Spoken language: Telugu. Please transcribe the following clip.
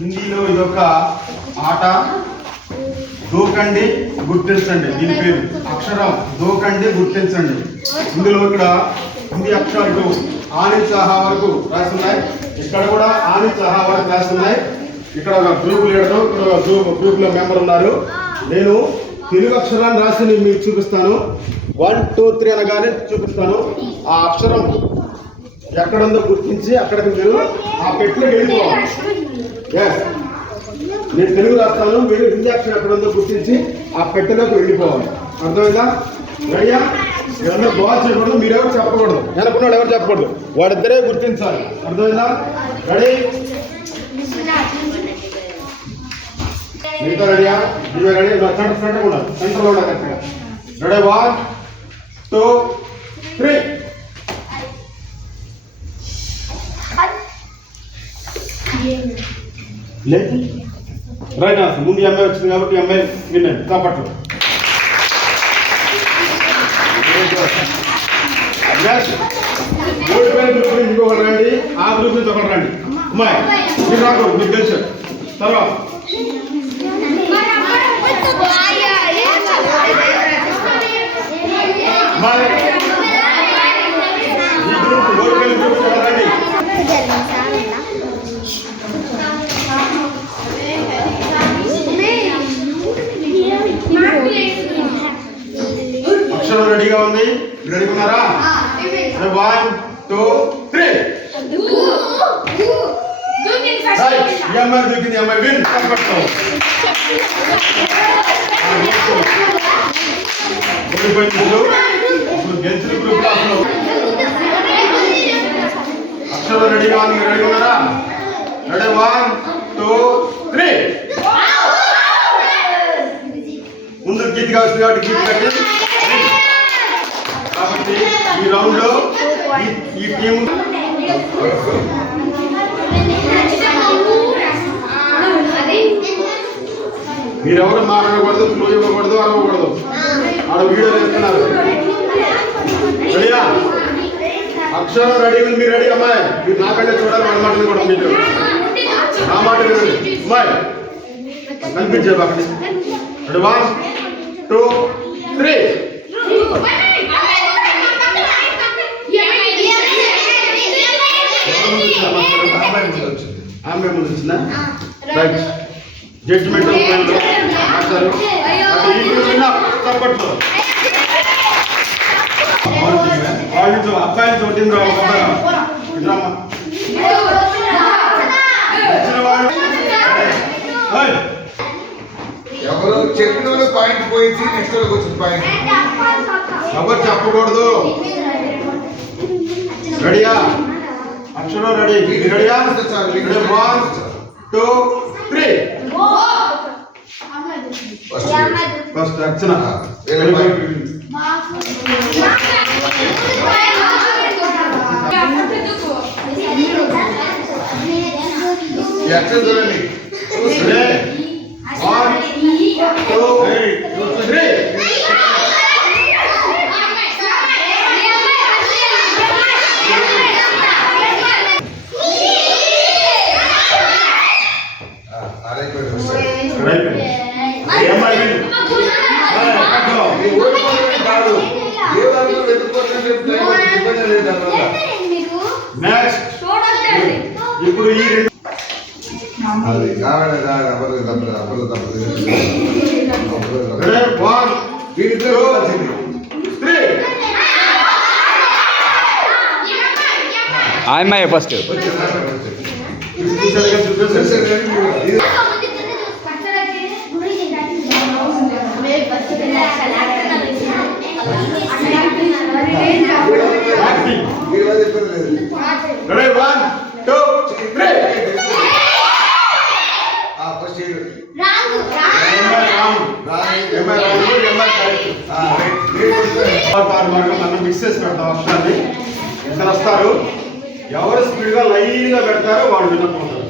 హిందీలో ఇదొక ఆట. దూకండి గుర్తించండి, దీని పేరు అక్షరం దూకండి గుర్తించండి. ఇందులో ఇక్కడ హిందీ అక్షరాలు ఆ నుంచి ఆహా వరకు రాస్తున్నాయి. ఇక్కడ కూడా ఆ నుంచి ఆహా వరకు రాస్తున్నాయి. ఇక్కడ ఒక గ్రూప్ లీడరు, ఇక్కడ ఒక గ్రూప్ లో మెంబర్ ఉన్నారు. నేను తెలుగు అక్షరాన్ని రాసి మీకు చూపిస్తాను. 1 2 3 అనగానే చూపిస్తాను. ఆ అక్షరం ఎక్కడుందో గుర్తించి అక్కడికి మీరు ఆ పెట్టిలోకి వెళ్ళిపోవాలి. నేను తెలుగు రాస్తాను, మీరు హిందీ అక్షరం ఎక్కడుందో గుర్తించి ఆ పెట్టెలోకి వెళ్ళిపోవాలి. అర్థమైందా? రెడీయా? ఎవరన్నా గోవా చేయకూడదు, మీరెవరు చెప్పకూడదు, వెనకున్నాడు ఎవరు చెప్పకూడదు, వాడిద్దరే గుర్తించాలి. అర్థమైందా? రెడీ? మిగతా రెడీయా? ఇవే రెడీ? సెంటర్ ఉండాలి, సెంటర్లో ఉండాలి కరెక్ట్గా. రెడీ? 1 2 3. Right answer. ముందు ఎంఐ వచ్చింది కాబట్టి ఎంఐ వినండి కాపట్లు. గ్రూప్ ఇంకొకటి రండి, ఆ గ్రూప్ నుంచి ఒకటి రండి. అమ్మాయి మీరు రాకూడదు, మీకు తెలుసు. తర్వాత ఈ గ్రూప్ ఓడిపోయిన గ్రూప్ రండి. అక్షరం రెడీగా ఉంది, రెడీ ఉన్నారా? 1 2 3. అమ్మాయి దూకింది, అమ్మాయి విన్ కనపడతాం. ఇప్పుడు గెలిచిన గ్రూప్ లో అక్షరం రెడీగా ఉంది, రెడీ ఉన్నారా? రెడీ? 1 2 3. ముందు గీత కావచ్చు కాబట్టి గీత కట్టి. కాబట్టి ఈ రౌండ్ లో ఈ టీం మీరెవరు మాట్లాడకూడదు, క్లూ ఇవ్వకూడదు, అరవకూడదు. ఆడ వీడియో చేస్తున్నారు. రెడీయా? అక్షరం రెడీ ఉంది, మీరు రెడీ? అమ్మాయి మీరు నాకంటే చూడాలి, వాళ్ళ మాట కూడా మీరు నా మాట వినండి. అమ్మాయి కనిపించే అక్కడి. రెడీ? 1 2 3. ఆమె ముందు వచ్చిందా? రైట్. జడ్జిమెంట్ మాట్లాడారు. తప్పట్లో అబ్బాయిని చోటింది రా. ఎవరు చెప్పిన పాయింట్ పోయించి నెక్స్ట్ వాళ్ళకి వచ్చిన పాయింట్ ఎవరు చెప్పకూడదు. రెడీయా? అక్షరం రెడీ, రెడీయా? 1 2 3. ఫస్ట్ అర్చన. అక్షరం చూడండి. 1 2 3. ఇప్పుడు ఈ అది కావాలి అబ్బలు తప్పదు, అబ్బలు తప్పదు. 1 2 3. ఆయమ్మాయి ఫస్ట్. Ready? 1 2 3. మనం మిక్స్ చేసి పెడతాం అక్షరాన్ని. ఇద్దరు వస్తారు, ఎవరు స్పీడ్గా లైన్గా పెడతారో వాళ్ళు వినకపోతారు.